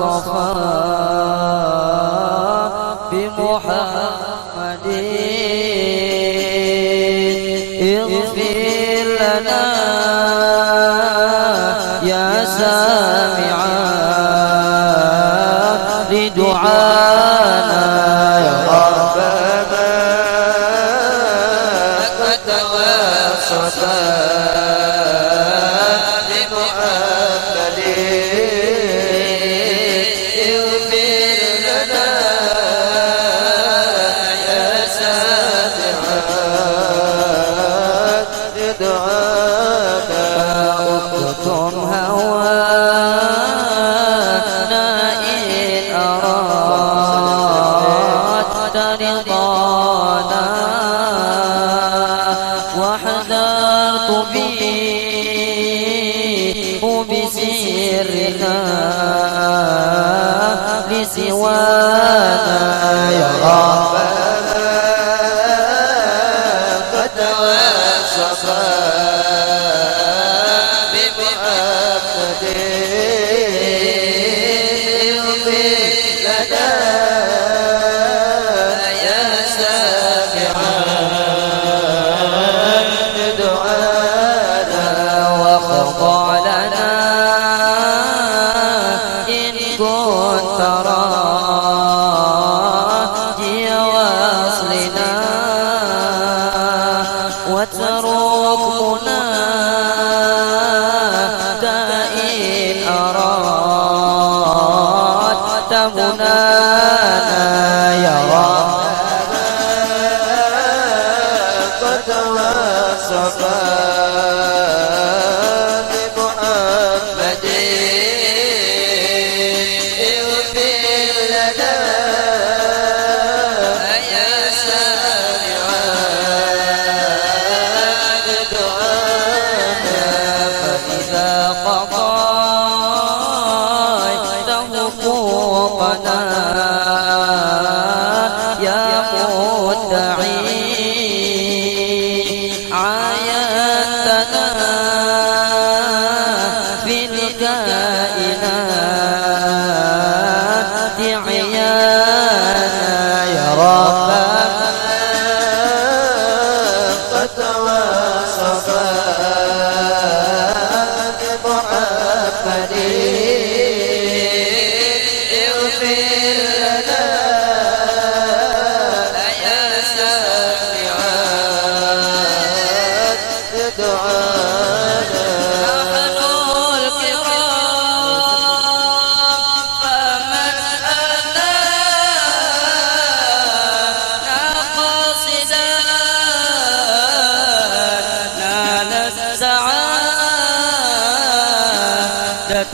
المصطفى بمحمد اغفر لنا يا سامعا لدعانا يا ربنا قد توسطا وحذرت به بسرنا لسوانا يا ربنا قد توسطا بمحمد وتركنا دائم أرادت منانا يا ربنا قد توسطا بمحمد اغفر لنا يا سامعا يا مدعي عايتنا في الكائنات عيانا يا ربنا قد توسطا بمحمد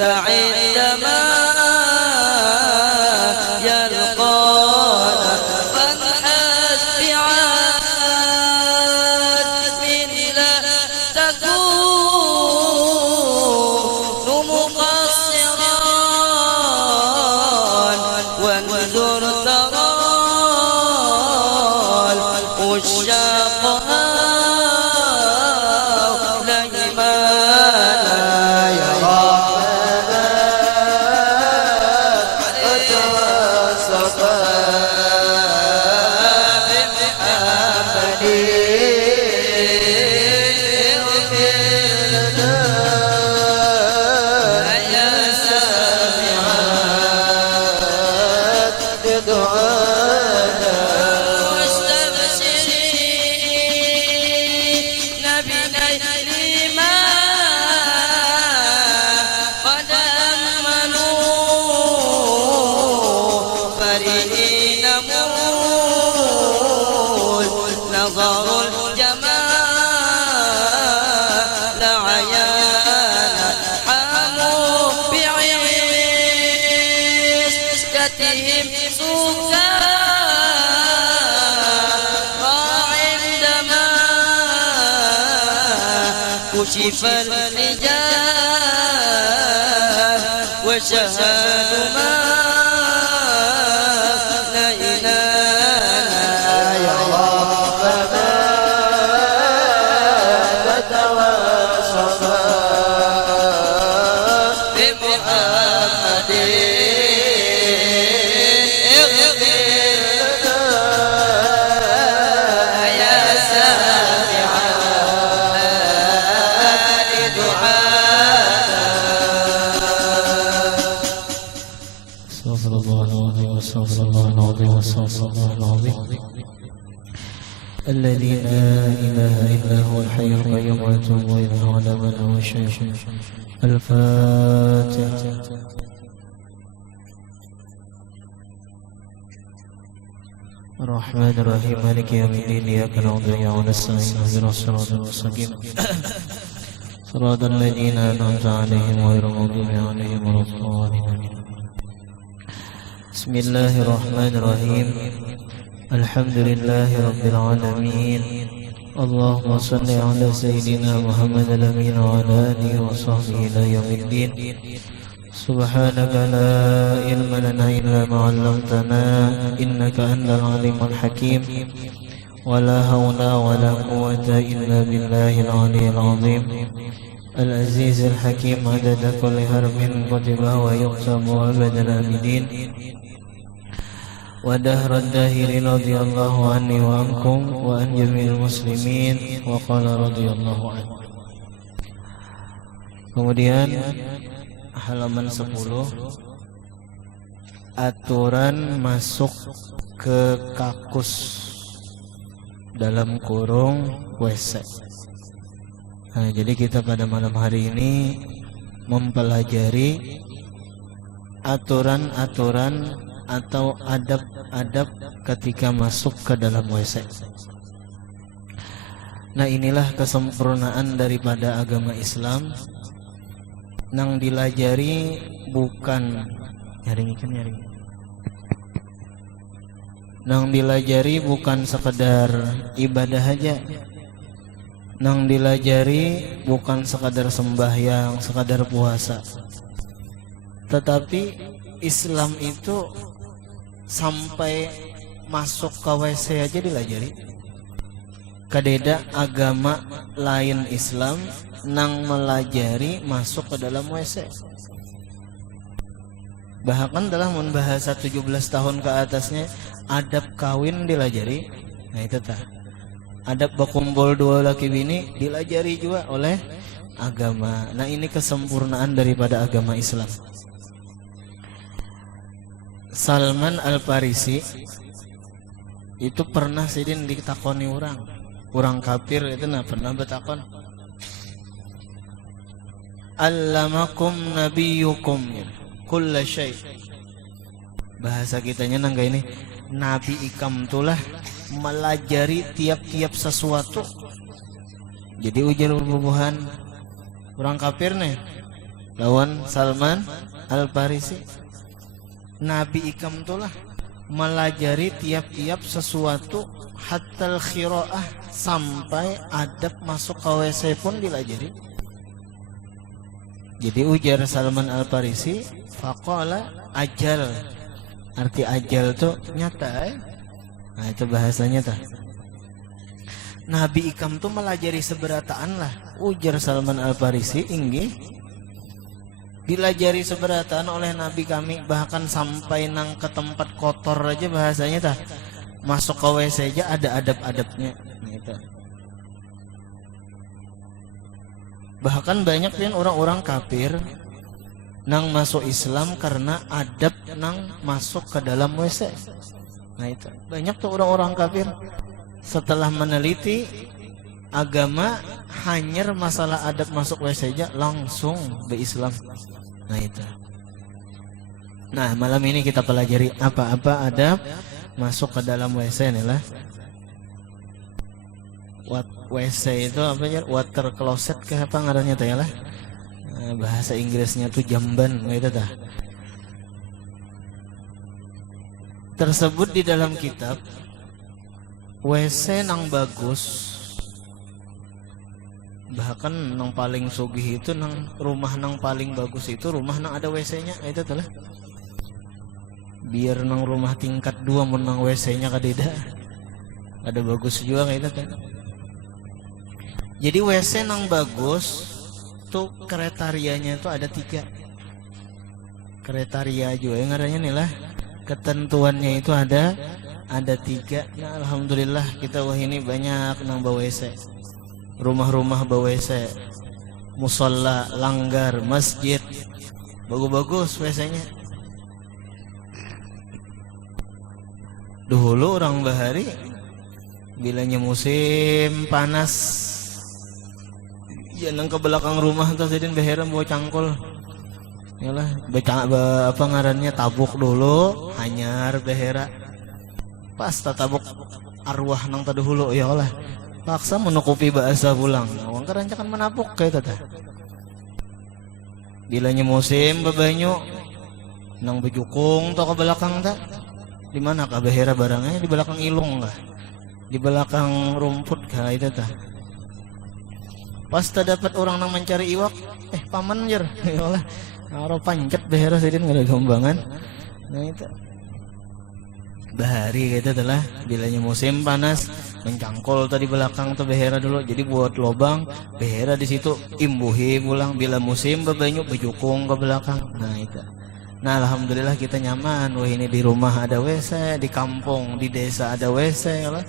عندما يلقانا فانحت بعزم لا تكون مقصرا وانظر ترى العشاق ليمانا يا نظر الجمال عيانا حاموا بعشقتهم سكارى عندما كشف الحجاب وشهدوا ما بمحمد أستغفر الله العظيم أستغفر الله العظيم أستغفر الله العظيم الذي لا إله إلا هو الحي القيوم وأتوب إليه على من هو الشيخ. الفاتحة. الرحمن الرحيم مالك يوم الدين إياك نعبد وإياك نستعين اهدنا الصراط المستقيم صراط الذين أنعمت عليهم غير المغضوب عليهم ولا الضالين. بسم الله الرحمن الرحيم الحمد لله رب العالمين اللهم صل على سيدنا محمد الأمين وعلى آله وصحبه إلى يوم الدين. سبحانك لا علم لنا إلا ما علمتنا إنك أنت العليم الحكيم ولا حول ولا قوة إلا بالله العلي العظيم العزيز الحكيم عدد كل حرف كتبه ويقسم أبد الآبدين ودهر الداهرين رضي الله عني وعنكم وعن جميع المسلمين وقال رضي الله عنه. Kemudian halaman 10, aturan masuk ke kakus dalam kurung WC. Nah, jadi kita pada malam hari ini mempelajari aturan-aturan atau adab-adab ketika masuk ke dalam WC. Nah, inilah kesempurnaan daripada agama Islam. Nang dilajari bukan nang dilajari bukan sekedar ibadah aja. Nang dilajari bukan sekadar sembahyang, sekadar puasa. Tetapi Islam itu sampai masuk ke WC aja dilajari. Kadeda agama lain Islam nang melajari masuk ke dalam WC. Bahkan dalam bahasa 17 tahun ke atasnya adab kawin dilajari. Nah itu tah. Adab berkumpul dua laki bini dilajari juga oleh agama. Nah ini kesempurnaan daripada agama Islam. Salman Al-Farisi itu pernah sidin ditakoni orang kafir itu pernah bertakon, allamakum nabiyukum kulla syai. Bahasa kitanya nangga ini, Nabi ikam tulah melajari tiap-tiap sesuatu. Jadi ujar bubuhan orang kafir nih lawan Salman Al-Farisi. Nabi ikam tulah melajari tiap-tiap sesuatu, hatta al-khiraah, sampai adab masuk ke WC pun dilajari. Jadi ujar Salman Al-Farisi, faqala ajal. Arti ajal tuh nyata. Nah itu bahasanya tah. Nabi ikam tuh melajari seberataan lah. Ujar Salman Al-Farisi, inggih dilajari seberataan oleh Nabi kami, bahkan sampai nang ke tempat kotor aja bahasanya tah. Masuk ke WC aja ada adab-adabnya. Gitu. Bahkan banyak kan orang-orang kafir nang masuk Islam karena adab nang masuk ke dalam WC. Nah itu banyak tuh orang-orang kafir setelah meneliti agama hanya masalah adab masuk WC aja langsung berislam. Nah itu. Nah malam ini kita pelajari apa-apa adab masuk ke dalam WC nih lah. WC itu apa ya? Water closet ke apa ngarannya teh lah. Bahasa Inggrisnya tuh jamban gitu tah. Tersebut di dalam kitab WC nang bagus. Bahkan nang paling sugih itu nang rumah nang paling bagus itu rumah nang ada WC-nya itu telah. Biar nang rumah tingkat 2 menang WC-nya kadeda. Ada bagus juga kayak itu kan. Jadi WC nang bagus tuh kriterianya itu ada 3. Kriteria juga yang ngarannya nih lah. Ketentuannya itu ada 3. Nah alhamdulillah kita wah ini banyak nang bawa WC. Rumah-rumah bawa WC, musola, langgar, masjid, bagus-bagus WC-nya. Dulu orang bahari bilanya musim panas ya nang ke belakang rumah tuh jadi behera bawa cangkul. Yalah apa ngarannya tabuk dulu hanyar behera. Pas tabuk arwah nang tadi hulu ya Allah paksa menukupi bahasa pulang awang kerancakan menapuk kayak tata bilanya musim bebanyu nang bejukung to ke belakang tak di mana kah behera barangnya di belakang ilung kah di belakang rumput kah itu tah pas tak dapat orang nang mencari iwak paman jer ya Allah ngaro pancet behera sedin nggak ada gembangan nah itu bahari gitu adalah bilanya musim panas mencangkol tadi belakang tuh behera dulu jadi buat lobang behera di situ imbuhi pulang bila musim bebanyu bejukung ke belakang nah itu nah alhamdulillah kita nyaman wah ini di rumah ada WC di kampung di desa ada WC lah.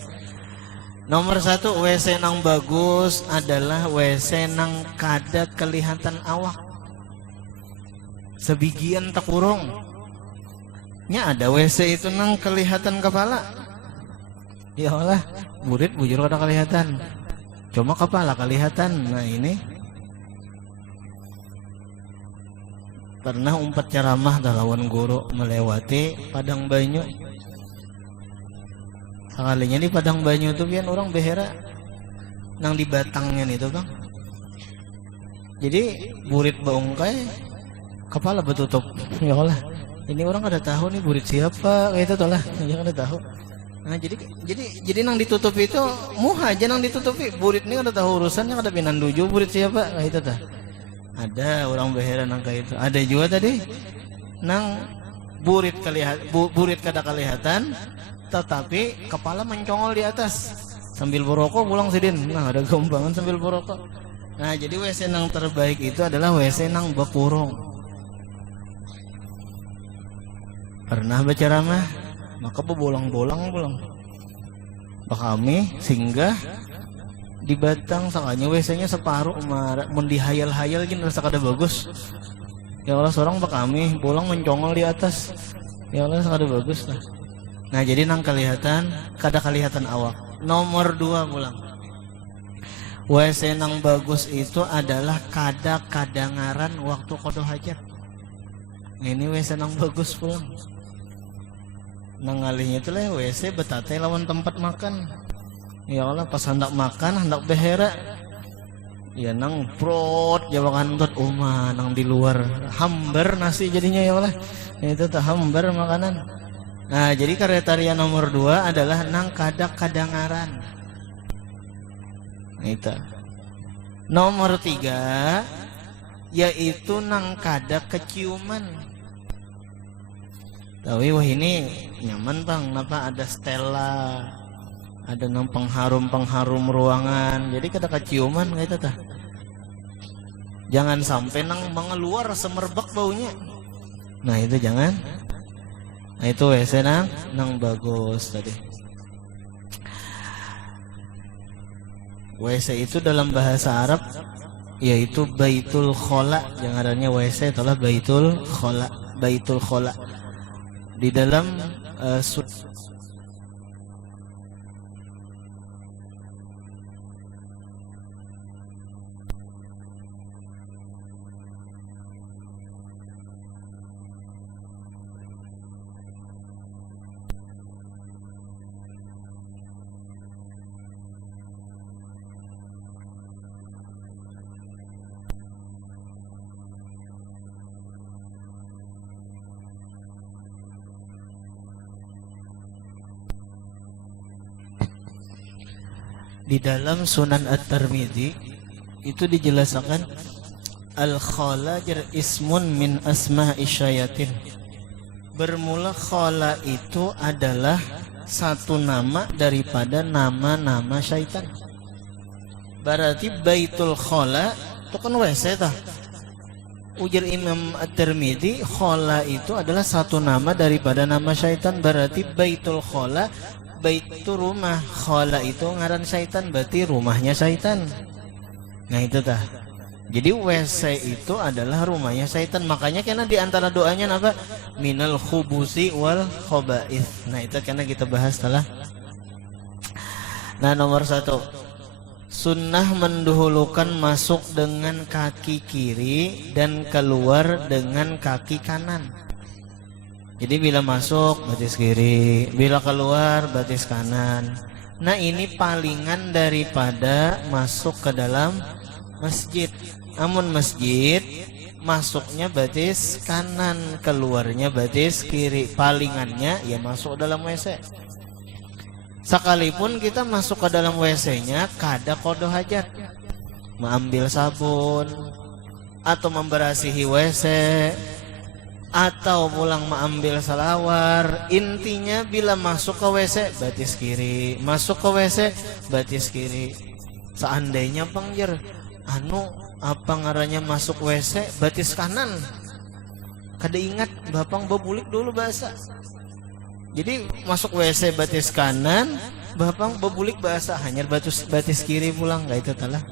Nomor 1 WC nang bagus adalah WC nang kada kelihatan awak sebigian takurung nya ada WC itu nang kelihatan kepala ya Allah murid bujur kada kelihatan cuma kepala kelihatan nah ini pernah umpat ceramah lawan guru melewati Padang Banyu sekalinya di Padang Banyu tuh pian orang behera nang di batangnya itu bang jadi murid baungkai kepala betutup ya Allah ini orang kada tahu nih murid siapa kayak itu toh lah jangan kada tahu nah jadi nang ditutupi itu muha aja nang ditutupi murid ini kada tahu urusannya kada pinanduju murid siapa kayak itu tah ada orang behera nang kayak itu ada juga tadi nang murid kada kelihatan tetapi kepala mencongol di atas sambil berokok pulang sidin nah ada gembangan sambil berokok nah jadi WC nang terbaik itu adalah WC nang bepurung. Pernah baca ramah maka bolang-bolang pulang kami singgah di batang sakanya WC-nya separuh mun dihayal-hayal gini rasa kada bagus ya Allah seorang kami bolang mencongol di atas ya Allah kada bagus lah nah jadi nang kelihatan kada kelihatan awak. Nomor 2 pulang WC nang bagus itu adalah kada kadangaran waktu kodo hajat ini WC nang bagus pulang nang ngalihnya itu lah WC betate lawan tempat makan ya Allah pas hendak makan hendak behera ya nang prot jawa kantot nang di luar hambar nasi jadinya ya Allah itu tuh hambar makanan nah jadi kriteria nomor 2 adalah nang kada kadangaran itu nomor 3 yaitu nang kada keciuman tapi wah ini nyaman bang, kenapa ada stella, ada nang pengharum ruangan, jadi kada keciuman gitu tah. Jangan sampai nang mengeluar semerbak baunya. Nah itu jangan. Nah itu WC nang bagus tadi. WC itu dalam bahasa Arab yaitu Baitul Khola, yang adanya WC itulah Baitul Khola, Baitul Khola. Di dalam di dalam Sunan At-Tirmidzi itu dijelaskan al-khala ismun min asma'i syayatin. Bermula khala itu adalah satu nama daripada nama-nama syaitan. Berarti Baitul Khala itu kan WC tah. Ujar Imam At-Tirmidzi khala itu adalah satu nama daripada nama syaitan. Berarti Baitul Khala, bait itu rumah, khala itu ngaran syaitan, berarti rumahnya syaitan. Nah itu tah. Jadi WC itu adalah rumahnya syaitan. Makanya karena di antara doanya apa? Minal khubusi wal khaba'ith. Nah itu karena kita bahas setelah. Nah nomor 1, sunnah mendahulukan masuk dengan kaki kiri dan keluar dengan kaki kanan. Jadi bila masuk batis kiri, bila keluar batis kanan. Nah ini palingan daripada masuk ke dalam masjid. Namun masjid masuknya batis kanan, keluarnya batis kiri. Palingannya ya masuk dalam WC. Sekalipun kita masuk ke dalam WC-nya kada qada hajat, mengambil sabun atau memberasihi WC atau pulang mengambil salawar, intinya bila masuk ke WC batis kiri, masuk ke WC batis kiri. Seandainya pangjer apa ngarannya masuk WC batis kanan, kada ingat bapang bebulik dulu bahasa. Jadi masuk WC batis kanan, bapang bebulik bahasa hanya batis kiri pulang, nggak itu talah.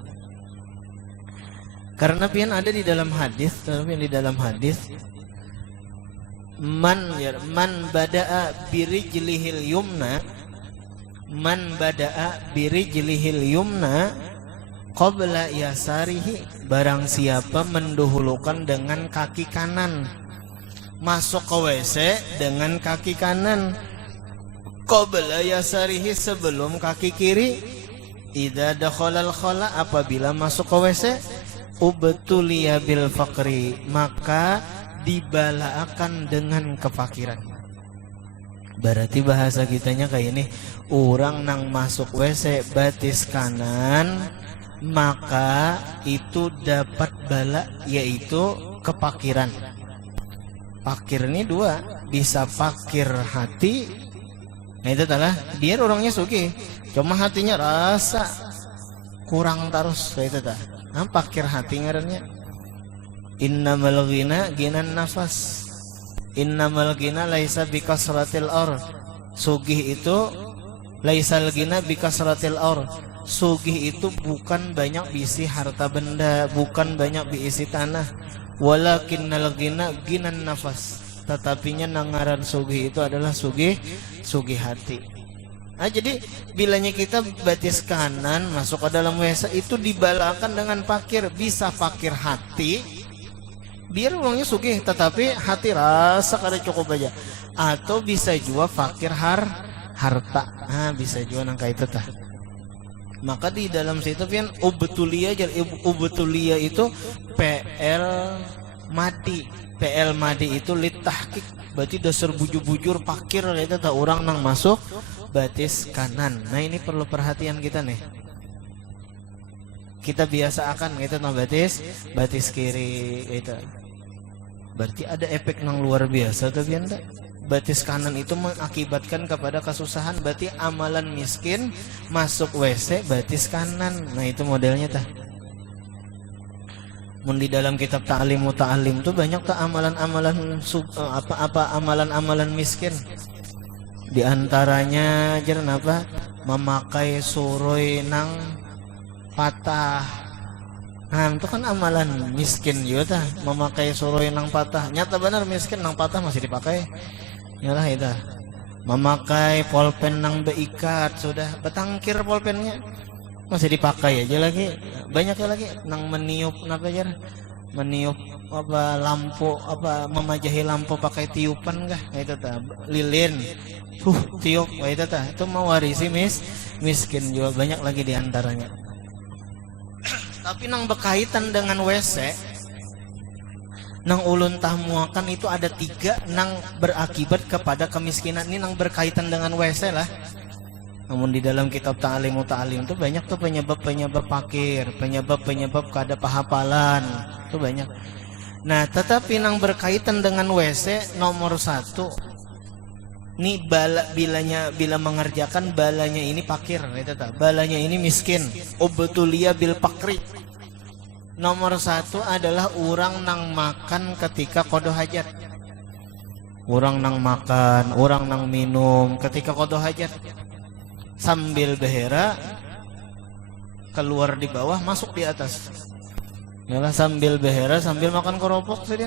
Karena pian ada di dalam hadis, man bada'a birijlihil yumna, man bada'a birijlihil yumna qabla yasarihi, barang siapa mendahulukan dengan kaki kanan, masuk ke WC dengan kaki kanan, qabla yasarihi, sebelum kaki kiri, idza dakhalal khala, apabila masuk ke WC, ubtuliya bil faqri, maka dibalaakan dengan kefakiran. Berarti bahasa kitanya kayak ini, orang nang masuk WC batis kanan, maka itu dapat bala, yaitu kepakiran. Pakir ini dua, bisa pakir hati, nah itu adalah biar orangnya sugih, cuma hatinya rasa kurang terus, itu dah. Nah, pakir hati ngarannya. Innamal ghina ginan nafas, innamal ghina laisa bikasratil or, sugih itu laisal ghina bikasratil or, sugih itu bukan banyak diisi harta benda, bukan banyak diisi tanah, walakinnal ghina ginan nafas, tetapinya nangaran sugih itu adalah sugih hati. Nah, jadi bilanya kita batis kanan masuk ke dalam WC itu dibalakan dengan pakir, bisa pakir hati biar uangnya sugih tetapi hati rasa kada cukup aja, atau bisa juga fakir harta. Nah, bisa juga nangka itu tah. Maka di dalam situ pian ubtulia, jadi ubtulia itu PL madi itu litahqiq, berarti dasar bujur-bujur pakir itu tah orang nang masuk batis kanan. Nah ini perlu perhatian kita nih. Kita biasa akan gitu nah batis kiri itu. Berarti ada efek nang luar biasa tuh pian tah. Batis kanan itu mengakibatkan kepada kesusahan, berarti amalan miskin masuk WC batis kanan. Nah itu modelnya tah. Mun di dalam kitab ta'lim tuh banyak tuh amalan-amalan amalan-amalan miskin. Di antaranya jaran apa? Memakai suroi nang patah. Nah itu kan amalan miskin juga tah, memakai suroi nang patah. Nyata benar miskin nang patah masih dipakai. Yalah itu. Memakai pulpen nang beikat, sudah betangkir pulpennya masih dipakai aja lagi. Banyaknya lagi nang meniup apa aja, meniup apa lampu, apa memajahi lampu pakai tiupan kah, itu tah lilin tiup, itu tah itu mewarisi miskin juga banyak lagi diantaranya. Tapi nang berkaitan dengan WC, nang ulun tamuakan itu ada 3 nang berakibat kepada kemiskinan. Ini nang berkaitan dengan WC lah. Namun di dalam kitab ta'lim itu banyak tuh penyebab pakir, penyebab kada pahapalan, itu banyak. Nah tetapi nang berkaitan dengan WC nomor 1 nih bila mengerjakan balanya ini pakir, itu tak, balanya ini miskin, ubtulia bil pakri. Nomor 1 adalah orang nang makan ketika qada hajat, orang nang makan, orang nang minum ketika qada hajat, sambil behera keluar di bawah masuk di atas. Yalah sambil behera sambil makan keropok sih.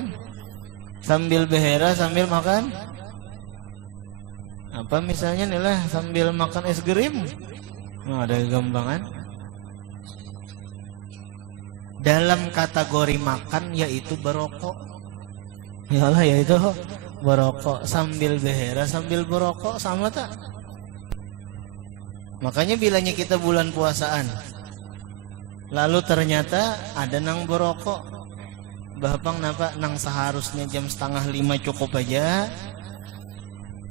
Sambil behera sambil makan apa misalnya nih lah sambil makan es krim. Nah, ada gampangan. Dalam kategori makan yaitu berokok. Yalah yaitu berokok sambil behera sambil berokok sama tak? Makanya bilanya kita bulan puasaan lalu ternyata ada nang berokok bahapang napa nang seharusnya jam 4:30 cukup aja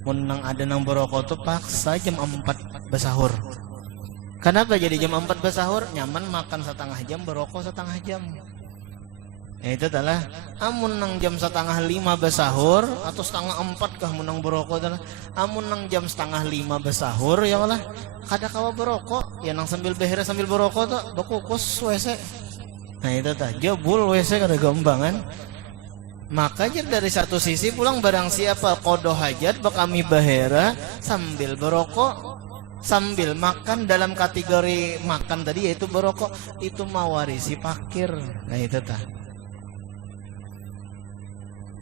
mun nang ada nang berokok tuh paksa jam 4 bersahur. Kenapa jadi jam 4 bersahur? Nyaman makan setengah jam berokok setengah jam. Itu adalah amun nang jam 4:30 bersahur atau 3:30 kah menang berokok adalah amun nang jam 4:30 bersahur ya lah kada kawa berokok ya nang sambil behera sambil berokok tuh bakukus WC. Nah itu tah jebul WC kada gambangan. Makanya dari satu sisi pulang barang siapa kodo hajat bakami behera sambil berokok sambil makan dalam kategori makan tadi yaitu berokok itu mewarisi fakir. Nah itu tah.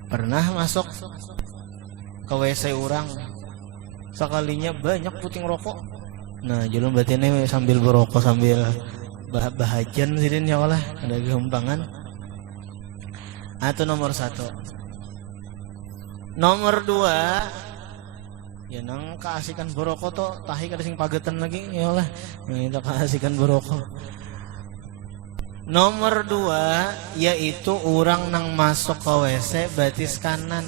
Pernah masuk ke WC orang sekalinya banyak puting rokok. Nah jelum batinnya sambil berokok sambil bahagian sidin ya Allah ada gampangan. Atau nomor 1. Nomor 2 ya nang keasikan berokok tuh tahi kada sing pagetan lagi ya Allah. Nah itu keasikan berokok. Nomor 2 yaitu orang nang masuk ke WC batis kanan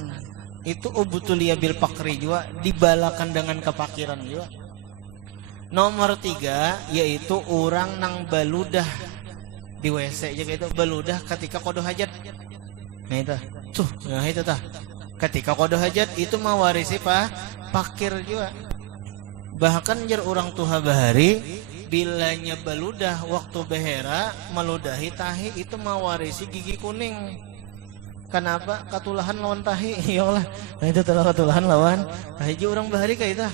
itu ubutulia bil pakri juga dibalakan dengan kepakiran juga. Nomor 3 yaitu orang nang baludah di WC juga itu baludah ketika kodo hajat. Nah itu tuh nah itu tah ketika kodo hajat itu mewarisi pakir juga. Bahkan jar orang tua bahari bilanya baludah waktu behera meludahi tahi itu mewarisi gigi kuning. Kenapa? Katulahan lawan tahi. Ya Allah. Nah itu telah katulahan lawan tahi orang bahari kayak itu.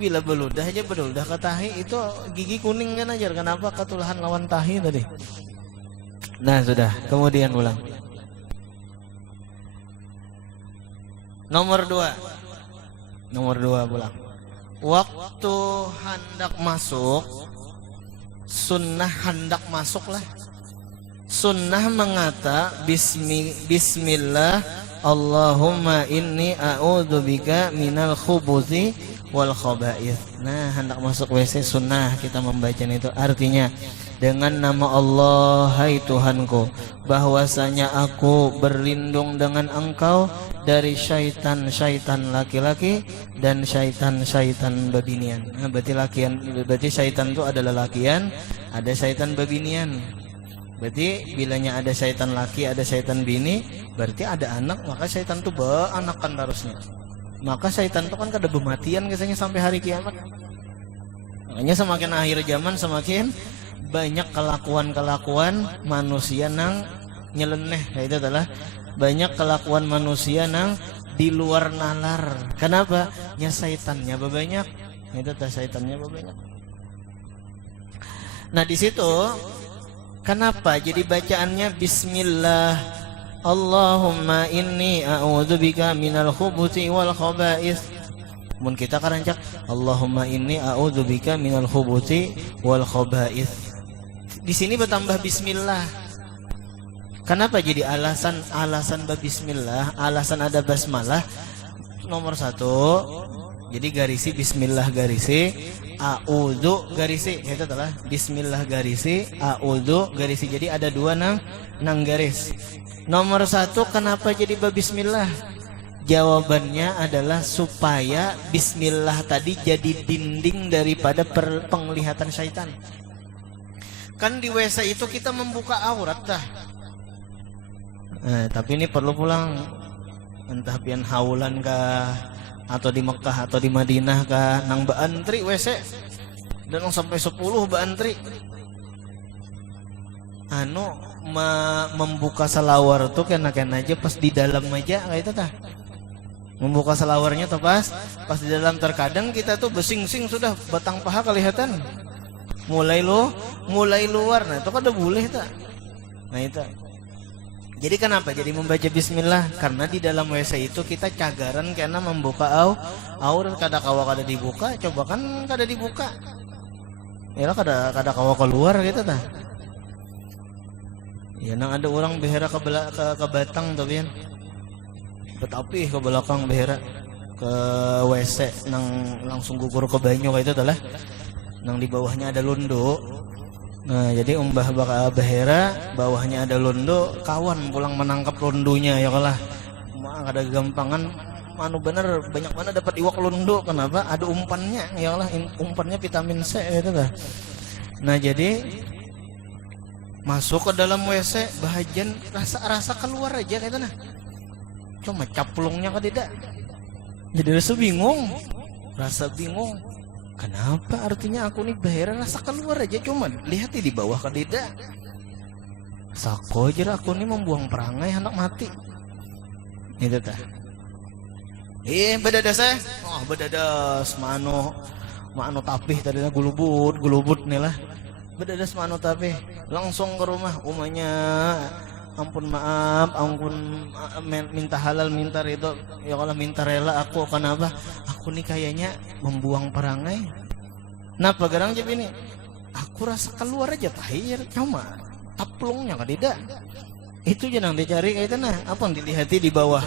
Bila beludah aja beludah ke tahi itu gigi kuning kan ajar. Kenapa? Katulahan lawan tahi tadi. Nah sudah. Kemudian ulang. Nomor 2. Nomor 2 pulang. Waktu hendak masuk sunnah hendak masuk lah. Sunnah mengata bismillah Allahumma inni a'udzubika minal khubuthi wal khaba'ith. Nah hendak masuk WC sunnah kita membaca itu artinya dengan nama Allah hai Tuhanku bahwasanya aku berlindung dengan engkau dari syaitan laki-laki dan syaitan babinian. Nah, berarti syaitan itu adalah lakian, ada syaitan babinian. Berarti bilanya ada syaitan laki, ada syaitan bini, berarti ada anak, maka syaitan itu anakan harusnya. Maka syaitan itu kan kada bematian biasanya sampai hari kiamat. Makanya semakin akhir zaman semakin banyak kelakuan manusia nang nyeleneh. Itu adalah banyak kelakuan manusia nang di luar nalar. Kenapa? Nya syaitannya banyak. Itu tah syaitannya banyak. Nah di situ kenapa jadi bacaannya bismillah Allahumma inni a'udzubika minal khubuthi wal khaba'ith. Mun kita karancak Allahumma inni a'udzubika minal khubuthi wal khaba'ith. Di sini bertambah bismillah. Kenapa jadi alasan bismillah, alasan ada basmalah. Nomor 1 jadi garisi bismillah garisi a'udzu garisi itu adalah bismillah garisi a'udzu garisi. Jadi ada 2 nang garis. Nomor 1 kenapa jadi bismillah? Jawabannya adalah supaya bismillah tadi jadi dinding daripada penglihatan syaitan. Kan di WC itu kita membuka aurat dah. Tapi ini perlu pulang entah pian haulan kah atau di Mekah atau di Madinah kah nang baantri WC dan sampai 10 baantri membuka selawar tuh kena aja pas di dalam aja kayak itu tah membuka selawarnya tuh pas di dalam terkadang kita tuh besing-sing sudah batang paha kelihatan mulai luar. Nah itu kan udah boleh tak. Nah itu Jadi kenapa jadi membaca bismillah? Karena di dalam WC itu kita cagaran karena membuka aur kada kawa kada dibuka, coba kan kada dibuka. Ya kada kawa keluar gitu tah. Ya nang ada orang behera ke Batang tapi kan. Betapi ke belakang behera ke WC nang langsung gugur ke banyu kayak itu tah lah. Nang di bawahnya ada londo. Nah, jadi umbah baka behera, bawahnya ada londo, kawan pulang menangkap londonya ya kalah. Mah ada gampangan anu bener banyak mana dapat iwak londo, kenapa? Ada umpannya ya kalah, umpannya vitamin C gitu dah. Nah, jadi masuk ke dalam WC bahagian rasa keluar aja kayak itu nah. Cuma caplungnya kan tidak. Jadi rasa bingung. Kenapa artinya aku nih behera rasa keluar aja cuma lihat di bawah kan tidak. Sako aja aku nih membuang perangai hendak mati. Itu tah. Bedadas oh bedadas mano tapih tadinya gulubut nih lah. Bedadas mano tapih langsung ke rumah umahnya. Ampun maaf, minta halal, minta ridho. Ya kalau minta rela aku kenapa? Aku nih kayaknya membuang perangai. Nah pagarang jadi ini, aku rasa keluar aja tahir, cuma taplungnya kan tidak. Itu jangan dicari kayak itu nah. Apa yang dilihati di bawah?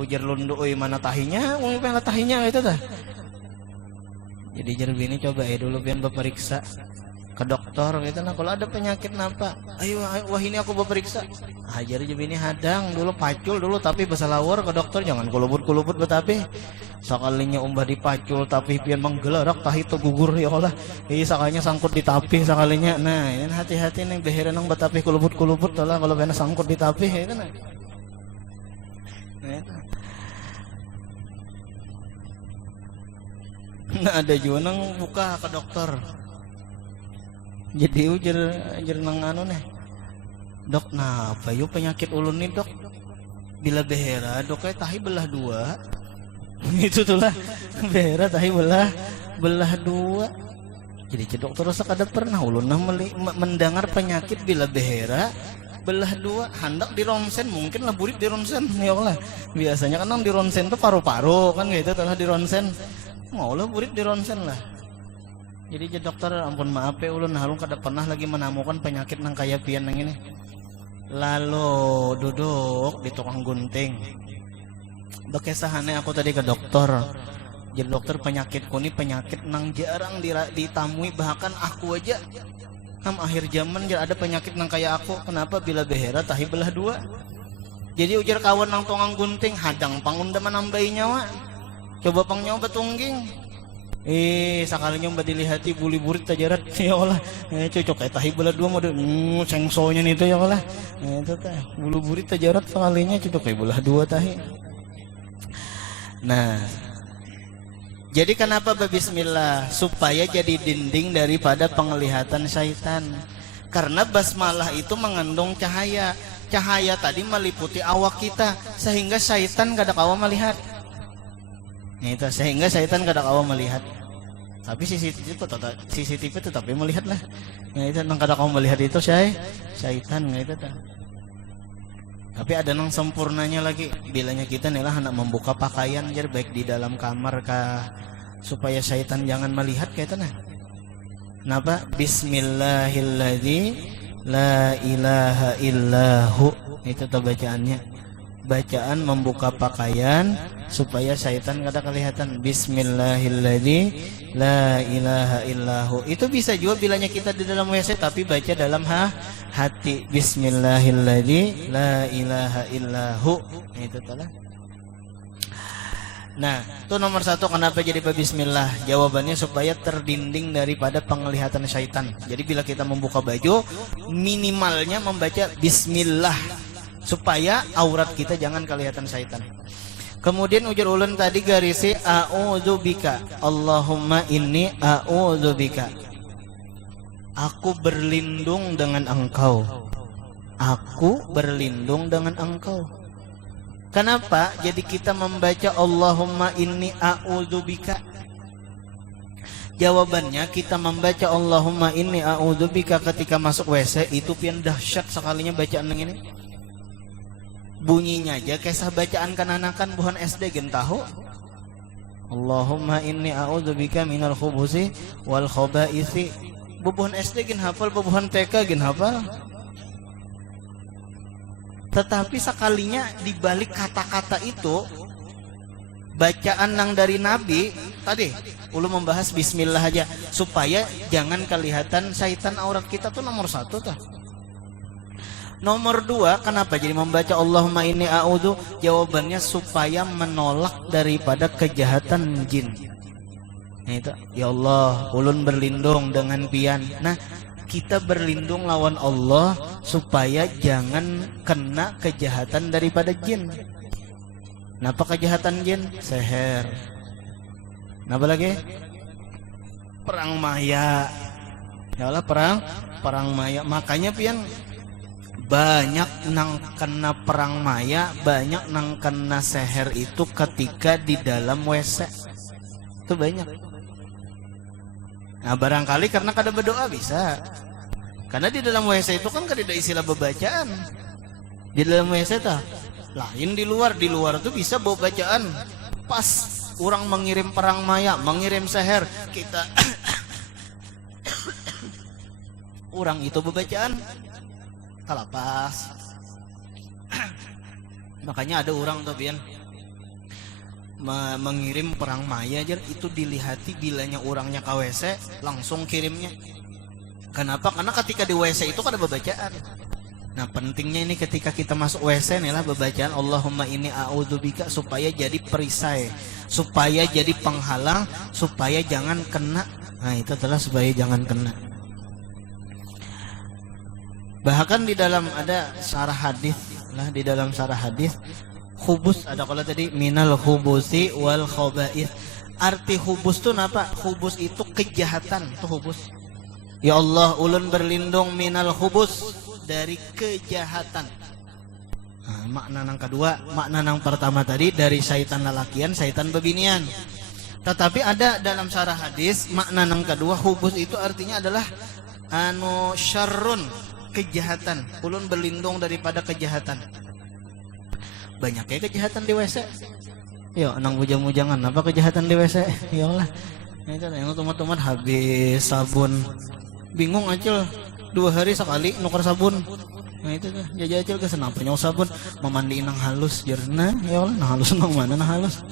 Ujar londo, mana tahinya? Pengen tahinya itu dah. Jadi jadi ini coba dulu biar berperiksa ke dokter gitu nah, kalau ada penyakit napa ayo wah ini aku berperiksa ajar aja ini hadang dulu pacul dulu tapi besalawar ke dokter jangan kulubut betapi sekalinya umbah dipacul tapi pian menggelarak tahi itu gugur ya Allah sakalinya sangkut di tapi sekalinya nah ini hati-hati nih behera nang betapi kulubut lah kalau kena sangkut di tapi itu nah ada juga nang buka ke dokter. Jadi ujar nang anu nih. Dok, nah apa yuk penyakit ulun nih dok? Bila behera dok kayak tahi belah dua. Itu tuh lah. Behera tahi belah dua. Jadi cedok terus kada pernah ulun nah mendengar penyakit bila behera belah dua hendak di ronsen mungkin lah burit di ronsen ya Allah. Biasanya kan nang di ronsen tuh paru-paru kan gitu telah di ronsen. Mau lah burit di ronsen lah. Jadi dokter ampun maaf ya ulun halung kada pernah lagi menemukan penyakit nang kaya pian nang ini. Lalu duduk di tukang gunting. Bekesahane aku tadi ke dokter. Jadi dokter penyakitku ini penyakit nang jarang ditamui bahkan aku aja. Akhir zaman ada penyakit nang kaya aku. Kenapa bila behera tahi belah dua? Jadi ujar kawan nang tukang gunting hadang pangunda menambahi nyawa. Coba pang nyawa betungging. Sakalinya mbak dilihati buli burit tajarat ya Allah cocok kayak tahi belah dua mode sengsonya nih itu ya Allah itu teh bulu burit tajarat sekalinya cocok kayak belah dua tahi. Nah jadi kenapa bismillah supaya jadi dinding daripada penglihatan syaitan karena basmalah itu mengandung cahaya tadi meliputi awak kita sehingga syaitan kada kawa melihat. Nah, itu sehingga syaitan kada kawa melihat. Tapi CCTV tetapi melihat lah. Nah, itu nang kada kawa melihat itu syaitan itu ta. Tapi ada nang sempurnanya lagi. Bilanya kita nih lah hendak membuka pakaian jar baik di dalam kamar kah supaya syaitan jangan melihat kayak itu nah. Kenapa? Bismillahilladzi la ilaha illahu. Itu tuh bacaannya. Bacaan membuka pakaian supaya syaitan kada kelihatan. Bismillahilladzi la ilaha illahu. Itu bisa juga bilanya kita di dalam WC tapi baca dalam hati. Bismillahilladzi la ilaha illahu. Itu telah. Nah, itu nomor satu kenapa jadi bismillah. Jawabannya supaya terdinding daripada penglihatan syaitan. Jadi bila kita membuka baju minimalnya membaca bismillah supaya aurat kita jangan kelihatan syaitan. Kemudian ujar ulun tadi garisi a'udzubika. Allahumma inni a'udzubika. Aku berlindung dengan engkau. Aku berlindung dengan engkau. Kenapa? Jadi kita membaca Allahumma inni a'udzubika. Jawabannya kita membaca Allahumma inni a'udzubika ketika masuk WC itu pian dahsyat sekalinya bacaan yang ini. Bunyinya aja kisah bacaan kananakan buhan SD gen tahu. Allahumma inni a'udzubika minal khubusi wal khaba'isi. Bubuhan SD gen hafal, bubuhan TK gen hafal. Tetapi sekalinya dibalik kata-kata itu bacaan nang dari Nabi tadi ulu membahas bismillah aja supaya jangan kelihatan syaitan aurat kita tuh nomor 1 tuh. Nomor 2, kenapa jadi membaca Allahumma inni a'udzu? Jawabannya supaya menolak daripada kejahatan jin. Nah itu, ya Allah, ulun berlindung dengan pian. Nah, kita berlindung lawan Allah supaya jangan kena kejahatan daripada jin. Napa kejahatan jin? Seher. Napa lagi? Perang maya. Ya Allah, perang maya. Makanya pian banyak nang kena perang maya, banyak nang kena seher itu ketika di dalam WC. Itu banyak. Nah barangkali karena kada berdoa bisa. Karena di dalam WC itu kan kada ada istilah bebacaan. Di dalam WC tah lain di luar tuh bisa bawa bacaan. Pas orang mengirim perang maya, mengirim seher, kita orang itu bebacaan kalapas. Makanya ada orang tuh pian mengirim perang maya aja itu dilihati bilanya orangnya ke WC langsung kirimnya. Kenapa? Karena ketika di WC itu kan ada bebacaan. Nah pentingnya ini ketika kita masuk WC nih lah bebacaan Allahumma inni a'udzubika supaya jadi perisai, supaya jadi penghalang, supaya jangan kena. Nah itu adalah supaya jangan kena. Bahkan di dalam ada syarah hadis lah, di dalam syarah hadis khubus ada kalau tadi minal khubusi wal khaba'ith. Arti khubus itu apa? Khubus itu kejahatan, itu khubus. Ya Allah, ulun berlindung minal khubus, dari kejahatan. Nah, makna nang kedua, makna nang pertama tadi dari syaitan lalakian, syaitan bebinian. Tetapi ada dalam syarah hadis makna nang kedua, khubus itu artinya adalah syarrun, kejahatan. Ulun berlindung daripada kejahatan. Banyak ya kejahatan di WC. Yo, nang bujang-bujangan apa kejahatan di WC? Ya Allah. Itu yang teman-teman habis sabun. Bingung acil 2 hari sekali nukar sabun. Nah itu tuh jajal ke senang punya sabun memandiin nang halus jerna. Ya Allah, nang halus nang mana nang halus.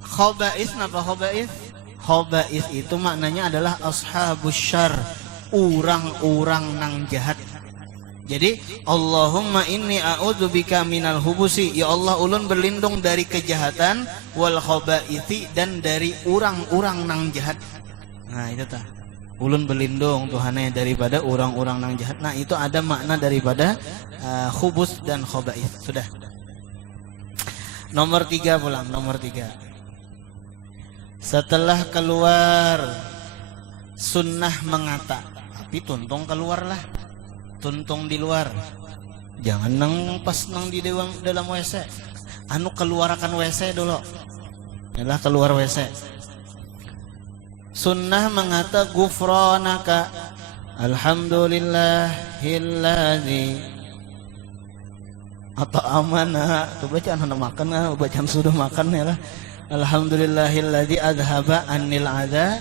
Khaba'is napa khaba'is? Khaba'is itu maknanya adalah ashabus syarr, orang-orang nang jahat. Jadi Allahumma inni a'udzubika minal hubusi, ya Allah ulun berlindung dari kejahatan, wal khaba'isi, dan dari orang-orang nang jahat. Nah itu tah, ulun berlindung Tuhannya daripada orang-orang nang jahat. Nah itu ada makna daripada khubus dan khaba'is. Sudah. Nomor 3 pulang, nomor 3. Setelah keluar sunnah mengata, tapi tuntung keluarlah. Tuntung di luar, jangan nang pas nang di dalam WC. Anu keluarkan WC dulu, adalah keluar WC. Sunnah mengata gufranaka alhamdulillahilladzi atau amana. Tuh bacaan anu makan, bacaan sudah makan ya lah. Alhamdulillahilladzi adhaba anil adza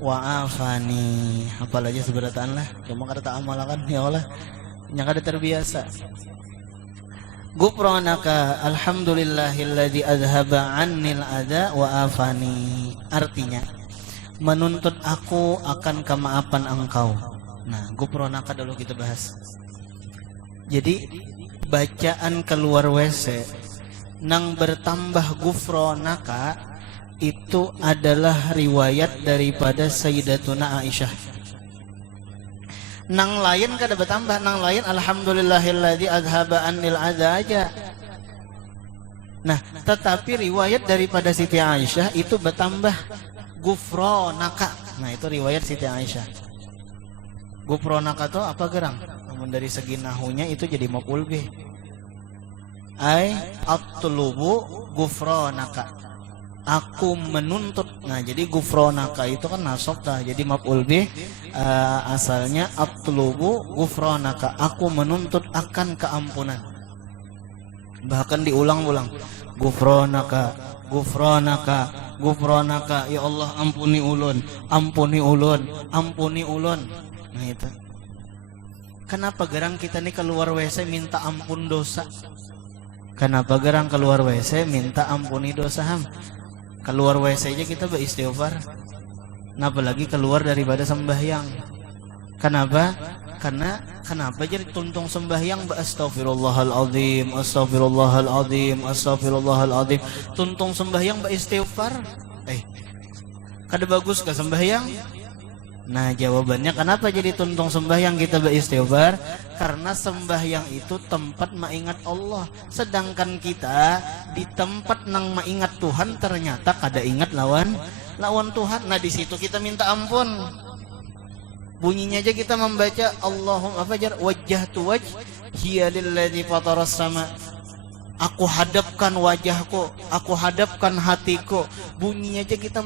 wa afani. Apalagi seberataan lah, cuma kada tak amalakan ya Allah, yang kada terbiasa. Gufranaka alhamdulillahilladzi adhaba annil adza wa afani, artinya menuntut aku akan kemaafan engkau. Nah gufranaka dulu kita bahas. Jadi bacaan keluar WC nang bertambah gufranaka itu adalah riwayat daripada Sayyidatuna Aisyah. Nang lain kada bertambah, nang lain alhamdulillahilladzi adhaba anil adza aja. Nah, tetapi riwayat daripada Siti Aisyah itu bertambah gufranaka. Nah, itu riwayat Siti Aisyah. Gufranaka itu apa gerang? Namun dari segi nahunya itu jadi maf'ul bih. Ai atlubu gufranaka, aku menuntut. Nah jadi gufranaka itu kan nasab tah, jadi maf'ul bih asalnya atlubu gufranaka, aku menuntut akan keampunan. Bahkan diulang-ulang. Gufronaka, gufronaka, gufronaka. Ya Allah, ampuni ulun, ampuni ulun, ampuni ulun. Nah itu. Kenapa gerang kita nih keluar WC minta ampun dosa? Kenapa gerang keluar WC minta ampuni dosa ham? Keluar WC aja kita beristighfar. Kenapa lagi keluar daripada sembahyang? Kenapa? Kenapa jadi tuntung sembahyang astagfirullahaladzim, astagfirullahaladzim, astagfirullahaladzim. Tuntung sembahyang beristighfar. Kada bagus ke sembahyang? Nah jawabannya kenapa jadi tuntung sembahyang kita beristighfar? Karena sembahyang itu tempat mengingat Allah. Sedangkan kita di tempat nang mengingat Tuhan ternyata kada ingat lawan Tuhan. Nah di situ kita minta ampun. Bunyinya aja kita membaca Allahumma fajar wajjahtu wajhiya lilladzi fataras sama. Aku hadapkan wajahku, aku hadapkan hatiku. Bunyinya aja kita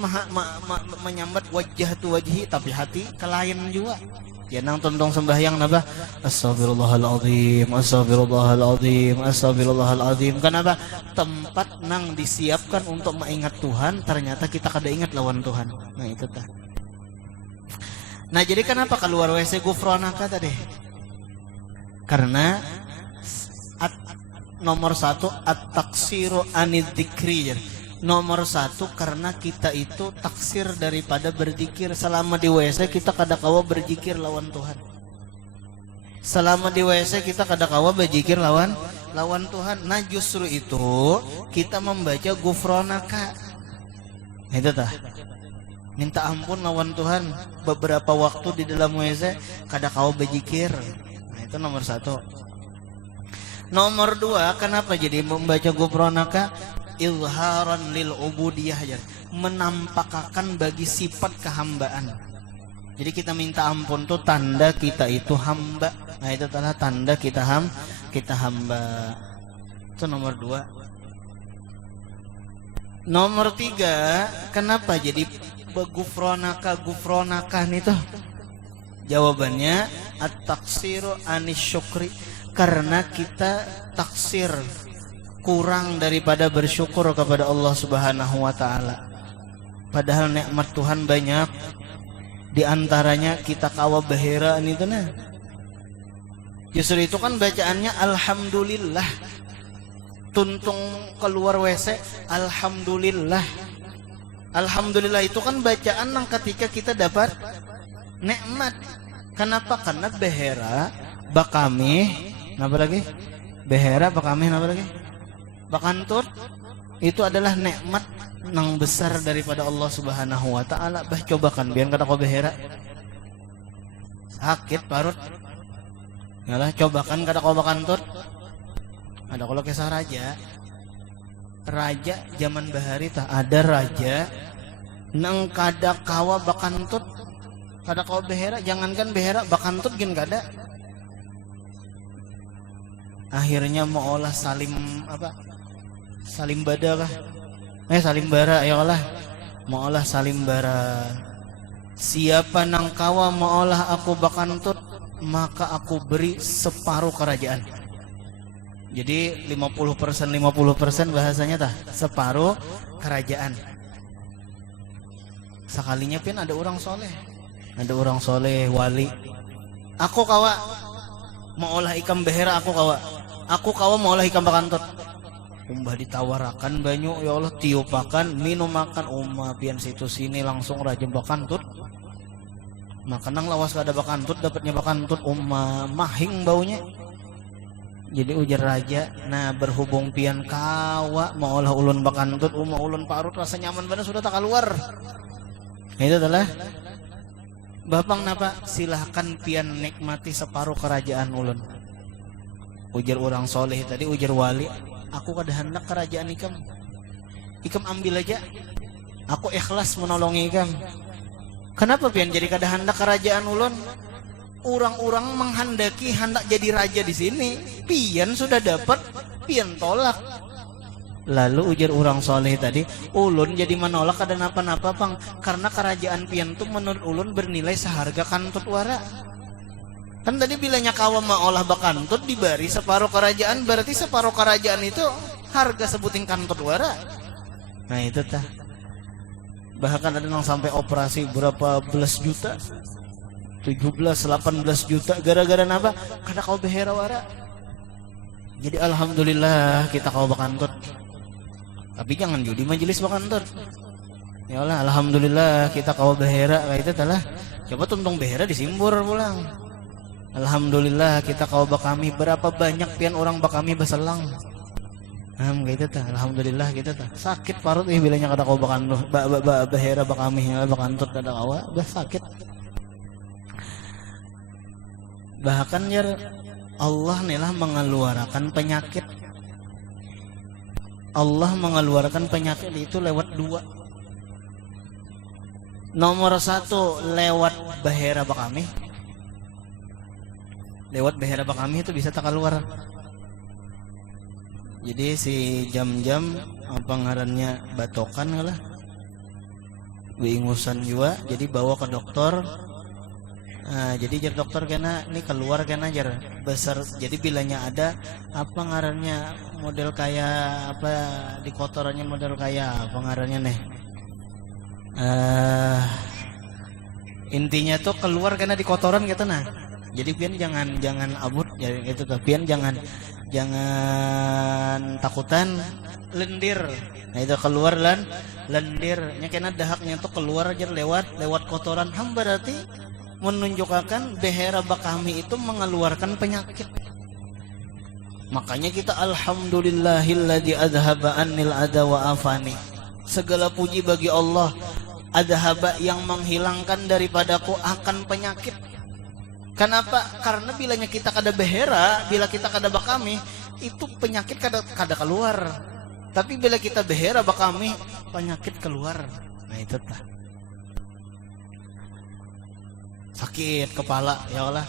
menyambat wajjahtu wajhi, tapi hati kelain juga. Ya nang tontong sembahyang napa? Astagfirullahaladzim, astagfirullahaladzim, astagfirullahaladzim. Kenapa? Tempat nang disiapkan untuk mengingat Tuhan, ternyata kita kada ingat lawan Tuhan. Nah itu tah. Nah jadi kenapa keluar WC gufronaka tadi? Karena nomor satu at-taksiru anidzikri. Nomor satu karena kita itu taksir daripada berzikir. Selama di WC kita kada kawa berzikir lawan Tuhan. Selama di WC kita kada kawa berzikir lawan Tuhan. Nah justru itu kita membaca gufronaka. Itu tah. Minta ampun lawan Tuhan. Beberapa waktu di dalam WC kada kau berzikir. Nah itu nomor satu. Nomor dua, kenapa jadi membaca gufronaka? Izharan lil ubudiyah, menampakkan bagi sifat kehambaan. Jadi kita minta ampun tuh tanda kita itu hamba. Nah itu adalah tanda kita hamba. Itu nomor dua. Nomor tiga, kenapa jadi gufronaka itu? Jawabannya at-taksiru anis syukri. Karena kita taksir kurang daripada bersyukur kepada Allah Subhanahu wa taala. Padahal nikmat Tuhan banyak. Di antaranya kita kawa bahera itu nah. Justru itu kan bacaannya alhamdulillah. Tuntung keluar WC alhamdulillah. Alhamdulillah itu kan bacaan yang ketika kita dapat nikmat. Kenapa? Karena behera, bakami, apa lagi? Behera, bakami, apa lagi? Bakantut itu adalah nikmat yang besar daripada Allah Subhanahu wa taala. Bah cobakan biar kata kau behera. Sakit parut. Yalah cobakan kata kau bakantut. Ada kalau kisah raja. Raja zaman bahari tah ada raja nang kada kawa bakantut, kada kawa behera, jangankan behera bakantut gin kada. Akhirnya mau olah salim apa? Salim bada kah? Salim bara ya Allah. Mau olah salim bara. Siapa nang kawa mau olah aku bakantut, maka aku beri separuh kerajaan. Jadi 50% bahasanya tah separuh kerajaan. Sekalinya pun ada orang soleh, wali. Aku kawa mau olah ikan behera, aku kawa mau olah ikan bakantut. Umbah ditawarakan banyak ya Allah, tiupakan, minum makan, pian situ sini langsung raja bakantut. Makanang lawas kada bakantut, dapatnya bakantut, mahing baunya. Jadi ujar raja, nah berhubung pian kawa mau olah ulun bakantut, ulun parut rasa nyaman benar sudah tak keluar. Itu adalah Bapang napa? Silahkan pian nikmati separuh kerajaan ulun. Ujar orang soleh tadi, ujar wali, aku kada hendak kerajaan ikam ambil aja. Aku ikhlas menolongi ikam. Kenapa pian jadi kada hendak kerajaan ulun? Orang-orang menghendaki hendak jadi raja di sini, pian sudah dapat, pian tolak. Lalu ujar orang soleh tadi, ulun jadi menolak ada napa-napa pang, karena kerajaan pian tuh menurut ulun bernilai seharga kantut wara. Kan tadi bilanya kawa maolah bakantut dibari separuh kerajaan, berarti separuh kerajaan itu harga sebuting kantut wara. Nah itu tah. Bahkan ada yang sampai operasi berapa belas juta, 17-18 juta gara-gara napa? Kada kau behera wara. Jadi alhamdulillah kita kau bakantut. Tapi jangan judi majelis bakantut. Ya Allah, alhamdulillah kita kau behera kayak itu telah. Coba tuntung behera disimbur pulang. Alhamdulillah kita kau bakami berapa banyak pian orang bakami baselang. Kayak itu tah. Alhamdulillah kita tah. Sakit parut bilanya kada kau bakantut, behera bakami bakantut kada kawa, bah sakit. Bahkan ya Allah nilah mengeluarkan penyakit. Allah mengeluarkan penyakit itu lewat dua. Nomor satu lewat behera bakami. Lewat behera bakami itu bisa tak keluar. Jadi si jam-jam apa ngarannya batokan lah. Bingusan juga. Jadi bawa ke dokter. Nah, jadi jar dokter kena ini keluar kena jar besar. Jadi bilanya ada apa ngarannya model kayak apa di kotorannya model kayak apa ngarannya nih. Intinya tuh keluar karena di kotoran gitu nah. Jadi pian jangan abut ya gitu tuh. Pian jangan takutan lendir. Nah itu keluar lendirnya kena dahaknya tuh keluar aja lewat kotoran. Berarti menunjukkan behera bakami itu mengeluarkan penyakit. Makanya kita alhamdulillahilladzi adhaba annil ada wa afani. Segala puji bagi Allah, adhaba yang menghilangkan daripadaku akan penyakit. Kenapa? Karena bilanya kita kada behera, bila kita kada bakami, itu penyakit kada keluar. Tapi bila kita behera bakami, penyakit keluar. Nah itu tah. Sakit kepala ya Allah,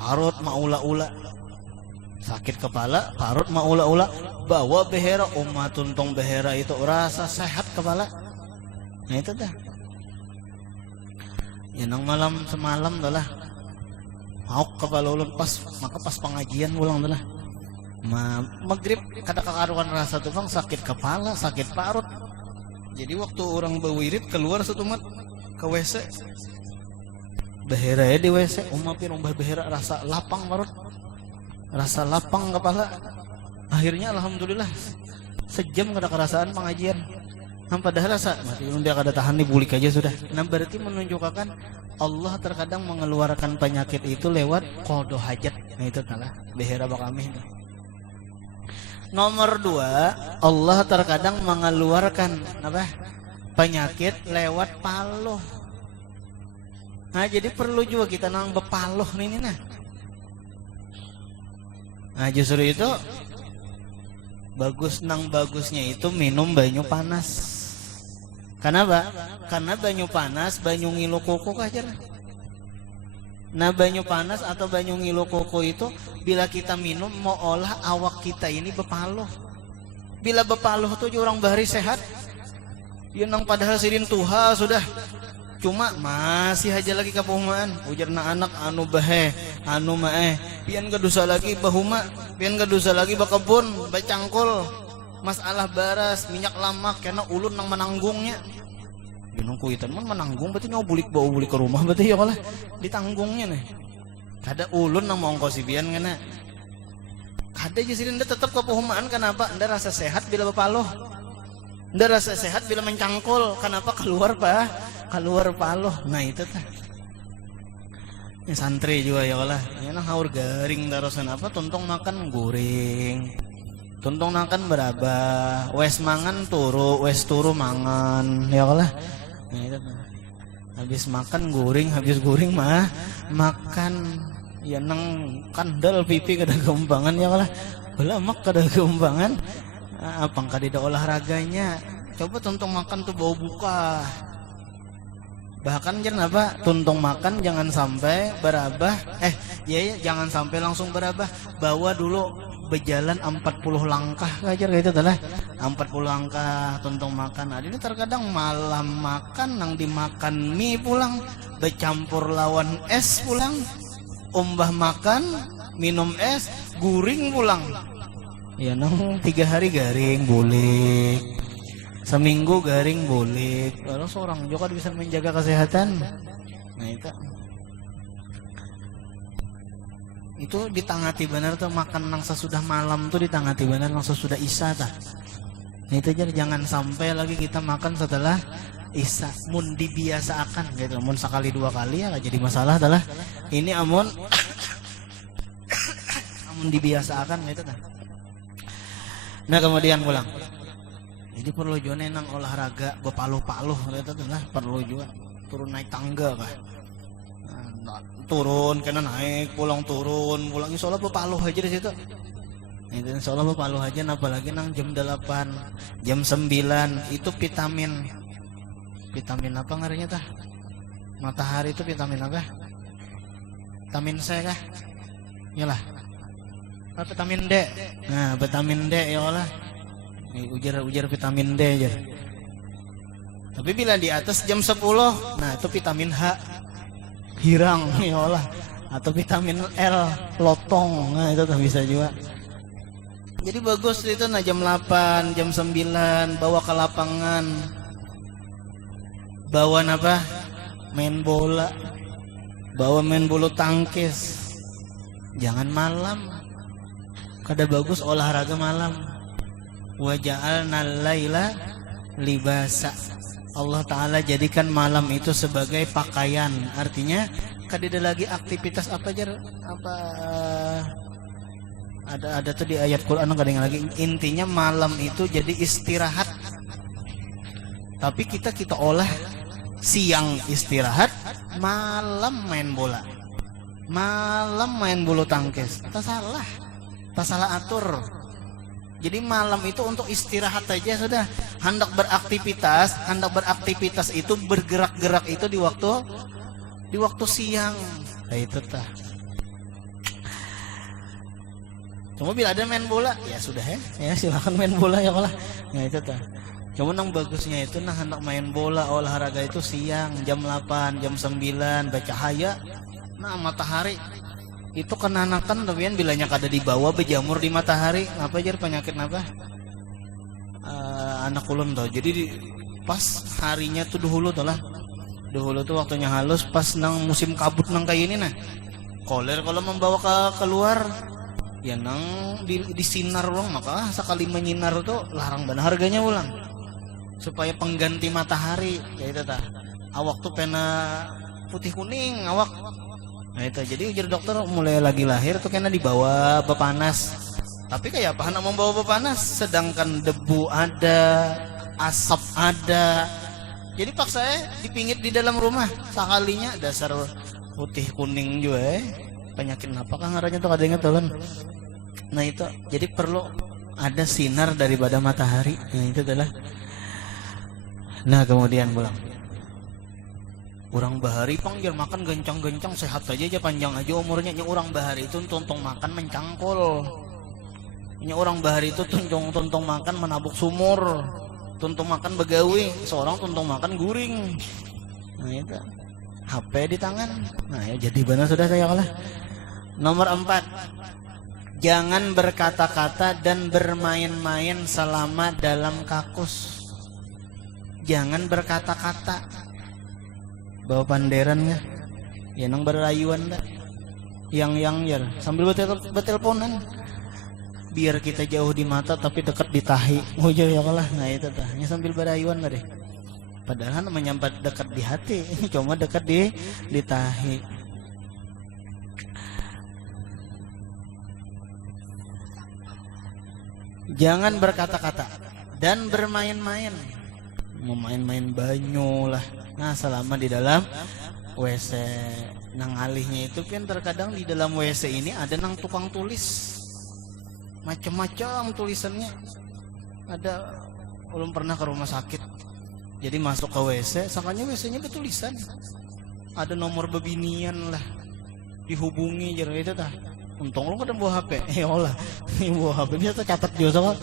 parut maula-ula. Sakit kepala, parut maula-ula, bawa behera, tuntung behera itu rasa sehat kepala. Nah itu dah. Ya nang malam semalam dah lah. Mau kepala ulun pas pengajian pulang dah lah. Maghrib kada kakaruan rasa tuh bang, sakit kepala, sakit parut. Jadi waktu orang bawirit keluar setumat ke WC. Behera ya di WC, umapin behera rasa lapang parut. Rasa lapang kepala. Akhirnya alhamdulillah sejam kada kerasaan pengajian. Padahal rasa mati dia kada tahan nih bulik aja sudah. Nah berarti menunjukkan Allah terkadang mengeluarkan penyakit itu lewat qada hajat. Nah itu kalah behera bakami. Nomor 2, Allah terkadang mengeluarkan apa? Penyakit lewat paloh. Nah jadi perlu juga kita nang bepaloh nih nah. Nah justru itu bagusnya itu minum banyu panas. Kenapa? Karena banyu panas, banyu ngilu koko aja. Nah banyu panas atau banyu ngilu koko itu bila kita minum mau olah awak kita ini bepaloh. Bila bepaloh tuh orang bahari sehat. Yun nang padahal sirin tuha sudah. Cuma masih aja lagi kapumaan ujarna anak anu bahe anu mae pian kadusa lagi bahuma pian kadusa lagi bakebun bacangkul masalah baras minyak lamak karena ulun nang menanggungnya gunung kuitan menanggung berarti nyawa bulik bawa bulik ke rumah berarti ya kalah ditanggungnya nih kada ulun nang mongkosi pian kena kada jasirin anda tetap kapumaan kenapa anda rasa sehat bila bapaloh anda rasa sehat bila mencangkul kenapa keluar keluar paloh. Nah itu tah. Ini santri juga ya Allah. Ini nang haur garing tarusan apa? Tuntong makan goreng. Tuntong makan berapa? Wes mangan turu, wes turu mangan. Ya Allah. Nah itu tah. Habis makan goreng, habis goreng mah makan. Ya nang kandal pipi kada keumbangan ya Allah. Bala mak kada keumbangan. Apang kadida olahraganya. Coba tuntong makan tuh bau buka. Bahkan jangan apa tuntung makan jangan sampai berabah jangan sampai langsung berabah bawa dulu berjalan 40 langkah aja gitu lah 40 langkah tuntung makan. Nah ini terkadang malam makan nang dimakan mie pulang bercampur lawan es pulang umbah makan, minum es, guring pulang. Ya nang 3 hari garing boleh, seminggu garing boleh. Kalau seorang juga bisa menjaga kesehatan. Nah itu ditangati benar tuh, makan nang sesudah malam tuh ditangati benar nang sesudah isya tah. Nah itu aja, jangan sampai lagi kita makan setelah isya. Mun dibiasakan gitu, mun sekali 2 kali ya gak jadi masalah adalah ini amun amun dibiasakan gitu kan. Nah kemudian pulang. Jadi perlu juga nang olahraga bepaluh-paluh gitu lah, perlu juga turun naik tangga kah. Nah, turun kena naik, pulang turun, pulang insyaallah bepaluh aja di situ. Itu insyaallah bepaluh aja, apalagi nang jam 8, jam 9 itu vitamin apa ngarinya tah? Matahari itu vitamin apa? Vitamin C kah? Iyalah. Vitamin D. Nah, vitamin D ya Allah. Ujar vitamin D aja. Tapi bila di atas jam 10, nah itu vitamin H. Hirang ya Allah. Atau vitamin L, lotong. Nah, itu tak bisa juga. Jadi bagus itu nah jam 8, jam 9 bawa ke lapangan. Bawa apa? Main bola. Bawa main bulu tangkis. Jangan malam. Kada bagus olahraga malam. Wa ja'alna laila libasa. Allah Ta'ala jadikan malam itu sebagai pakaian. Artinya kada lagi aktivitas apa aja apa ada tuh di ayat Quran kadang lagi. Intinya malam itu jadi istirahat. Tapi kita olah siang istirahat, malam main bola, malam main bulu tangkis. Tak salah atur. Jadi malam itu untuk istirahat aja sudah. Hendak beraktivitas itu bergerak-gerak itu di waktu siang. Nah itu tah. Cuma bila ada main bola ya sudah ya silakan main bola ya Allah. Nah itu tah. Cuma yang bagusnya itu nah hendak main bola olahraga itu siang jam 8, jam 9 bercahaya. Nah matahari itu kenanakan tapi kan bilanya kada dibawa berjamur di matahari apa aja penyakit apa anak ulun tuh. Jadi pas harinya tuh dahulu tuh waktunya halus pas nang musim kabut nang kayak ini nah koler kalau membawa keluar ya nang di sinar ulang maka sekali menyinar tuh larang benar harganya ulang supaya pengganti matahari ya itu tah. Awak tuh pena putih kuning awak. Nah itu jadi ujar dokter mulai lagi lahir tuh kena dibawa bepanas. Tapi kayak apa nak membawa bepanas sedangkan debu ada, asap ada. Jadi paksa dipingit di dalam rumah sekalinya dasar putih kuning juga penyakit apa kan ngarannya tuh ada ingat tuh. Nah itu jadi perlu ada sinar daripada matahari. Nah itu adalah. Nah kemudian pulang. Orang bahari panggil makan gencang-gencang sehat aja panjang aja umurnya. Nya orang bahari itu tuntung makan mencangkul. Nya orang bahari itu tuntung makan menabuk sumur. Tuntung makan begawi. Seorang tuntung makan guring. Nah itu HP di tangan. Nah ya jadi benar sudah saya kalah. Nomor 4, jangan berkata-kata dan bermain-main selama dalam kakus. Jangan berkata-kata. Bawa panderan ya, ya nang berayuan dah, yang ya sambil beteleponan, biar kita jauh di mata tapi dekat di tahi, oh jauh ya kalah, nah itu tahnya sambil berayuan lah deh, padahal menyambat dekat di hati, cuma dekat di tahi. Jangan berkata-kata dan bermain-main, mau main-main banyu lah. Nah selama di dalam WC nang alihnya itu kan terkadang di dalam WC ini ada nang tukang tulis macam-macam tulisannya. Ada belum pernah ke rumah sakit jadi masuk ke WC sakanya WC-nya bertulisan ada nomor bebinian lah dihubungi jadi itu dah. Untung lu kada bawa HP ya Allah bawa HP bisa catat juga.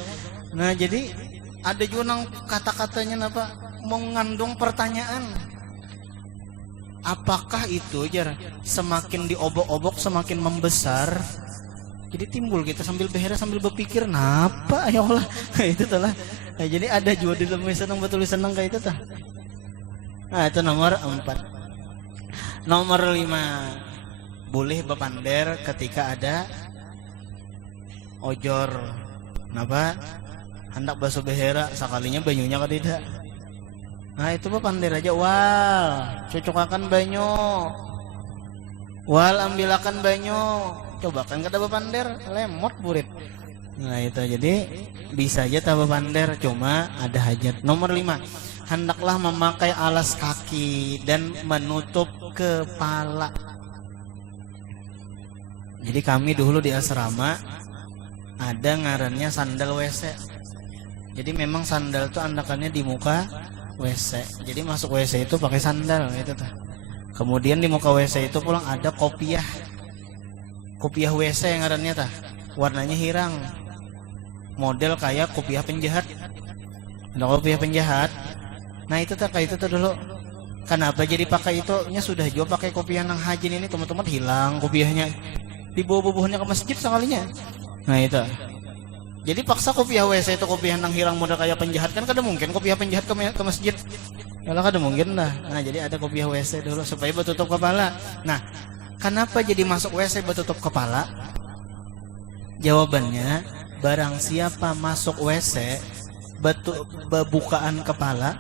Nah jadi ada juga nang kata-katanya apa mengandung pertanyaan. apakah itu jar semakin diobok-obok semakin membesar? Jadi timbul kita sambil behera sambil berpikir, napa ya Allah. Itu telah. Nah, jadi ada juga di dalam senang betul senang kayak itu tah. Nah, itu nomor 4. Nomor 5, boleh bepander ketika ada ojor. Napa? Hendak basuh behera sekalinya banyunya kan tidak. Nah, itu bepander aja. Wal, cocokakan banyu. Wal, ambilakan banyu. Coba kan kada bepander, lemot burit. Nah itu jadi bisa aja tak bepander, cuma ada hajat. Nomor 5, hendaklah memakai alas kaki dan menutup kepala. Jadi kami dulu di asrama ada ngarannya sandal WC. Jadi memang sandal itu andakannya di muka WC. Jadi masuk WC itu pakai sandal gitu tuh. Kemudian di muka WC itu pulang ada kopiah. Kopiah WC yang ngarannya tah, warnanya hirang, model kayak kopiah penjahat. Ada kopiah penjahat. Nah itu tah kayak itu tuh dulu. Kenapa jadi pakai itu? Nya sudah juga pakai kopiah nang hajin ini teman-teman hilang kopiahnya. Dibawa bubuhnya ke masjid sekalinya. Nah itu. Jadi paksa kopiah WC itu kopiah nang hirang model kayak penjahat kan kada mungkin kopiah penjahat ke masjid. Yalah kada mungkin lah. Nah jadi ada kopiah WC dulu supaya bertutup kepala. Nah kenapa jadi masuk WC bertutup kepala? Jawabannya, barang siapa masuk WC bukaan kepala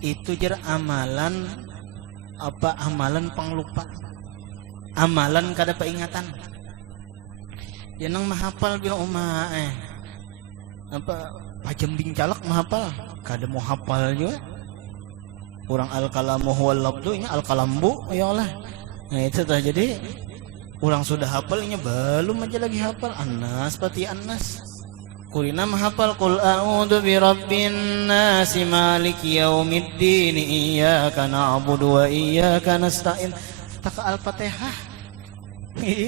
itu jar amalan apa? Amalan penglupa, amalan kada peingatan. Ya nang mahapal bilang apa pajam bincalak mahapal, kada mau hafal juga. Orang al-kalamu huwal labdu, ini al-kalambu ya Allah. Nah itu tah jadi orang sudah hafal ini belum aja lagi hafal An-Nas pati An-Nas. Kulina menghafal qul a'udzu birabbin nas maliki yaumiddin iyyaka na'budu wa iyyaka nasta'in. Tak Al-Fatihah.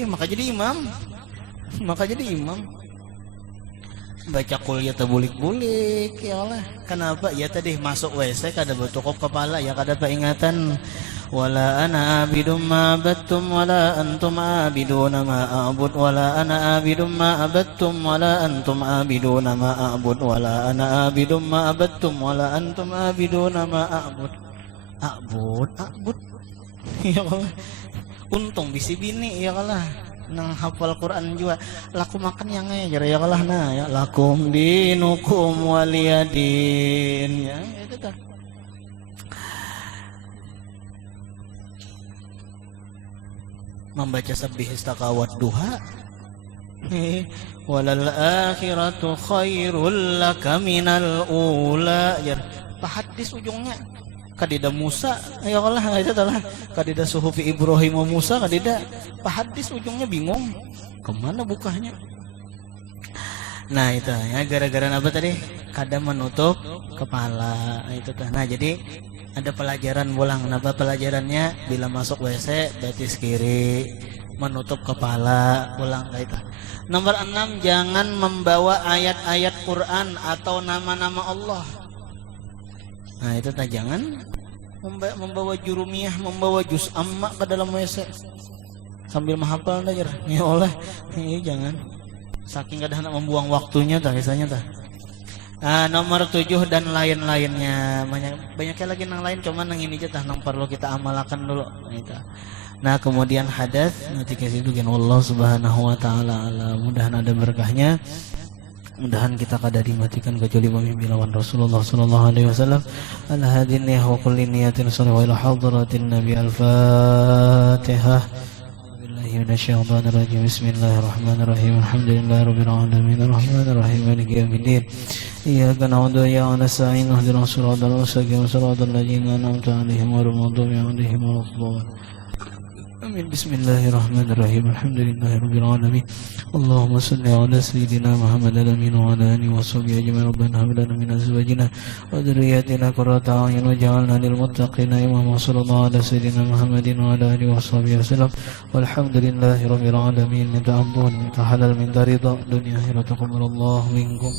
Maka jadi imam. Baca qul ya tabulik-bulik ya Allah. Kenapa? Ya tadi masuk WC kada bertutup kepala ya kada peingatan. Wala ana abidum ma abattum wala antum abiduna ma a'bud wala ana abidum ma abattum wala antum abiduna ma a'bud wala ana abidum ma abattum wala antum abiduna ma a'bud. A'bud ya Allah. Untung bisi bini ya Allah nang hafal Quran juga laku makan yang ngejar ya Allah. Nah ya lakum dinukum waliyadin ya itu tah. Membaca sabih istakawat duha. Walal akhiratu khairul laka minal ula. Hadis ujungnya kadida Musa ya Allah itu adalah kadida suhufi Ibrahim wa Musa kadida hadis ujungnya bingung kemana bukanya. Nah itu ya gara-gara apa tadi kada menutup kepala itu tah. Nah jadi ada pelajaran ulang. Napa pelajarannya? Bila masuk WC betis kiri, menutup kepala, ulang itu. Nomor 6, jangan membawa ayat-ayat Quran atau nama-nama Allah. Nah itu tak, jangan membawa jurumiyah, membawa juz amma ke dalam WC sambil menghafal aja. Ya Allah, ini jangan. Saking gak ada membuang waktunya tak biasanya tak. Nomor 7 dan lain-lainnya banyaknya lagi nang lain, cuman nang ini aja tah nang perlu kita amalkan dulu. Nah kemudian hadas nanti kasih itu Allah subhanahu wa ta'ala mudahan ada berkahnya, mudahan kita kada dimatikan kecuali bimbingan Rasulullah sallallahu alaihi wasallam. Ala hadinni wa kulli niyatin sallallahu ila hadratin nabi al-fatihah. Minasyaitonirrajim. Bismillahirrahmanirrahim. Alhamdulillahirabbil alamin. Arrahmanirrahim. Maliki yaumiddin. Iyyaka na'budu wa iyyaka nasta'in. Ihdinas siratal mustaqim. Siratal ladzina an'amta 'alaihim ghairil maghdubi 'alaihim waladdallin. Amin. Bismillahirrahmanirrahim. Alhamdulillahirabbil alamin. Allahumma shalli ala sayyidina Muhammad al-amin wa ala alihi wa sahbihi ajma'in. Rabbana hab lana min azwajina wa dhurriyyatina qurrata a'yun waj'alna lil muttaqina imama. Sallallahu ala sayyidina Muhammadin wa ala alihi wa sahbihi wasallam. Walhamdulillahirabbil alamin. Minta ampun, minta halal, minta ridha dunia akhirat. Taqabbalallahu minkum.